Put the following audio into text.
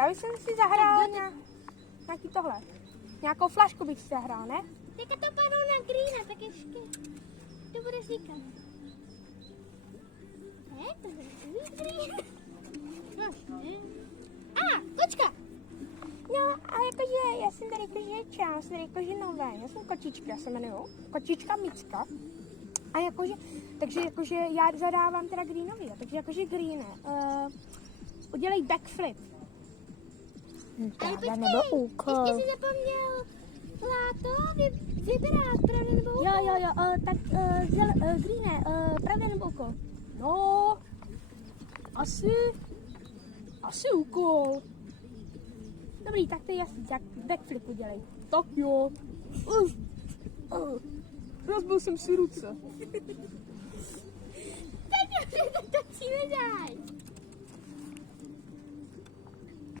Já bych si zahrál nějaký tohle. Nějakou flašku bych si zahrál, ne? Teďka to padlo na Greena, tak ještě to bude říkat. Ne, to bude Green. Kočka. No, a jakože, já jsem tady jakože čas, tady jakože nové, já jsem kočička, se jmenuju, kočička Micka. A jakože, takže jakože já zadávám teda Greenovi, takže jakože Greene, udělej backflip. Ale Dáme počkej, do úkol. ještě si zapomněl Láto vybrat, pravda nebo úkol? Jo, tak Greene, pravda nebo úkol? No, asi úkol. Dobrý, tak to je jasný, tak backflip udělej. Tak jo. Rozbil jsem si ruce. Tak jo, to točíme dál.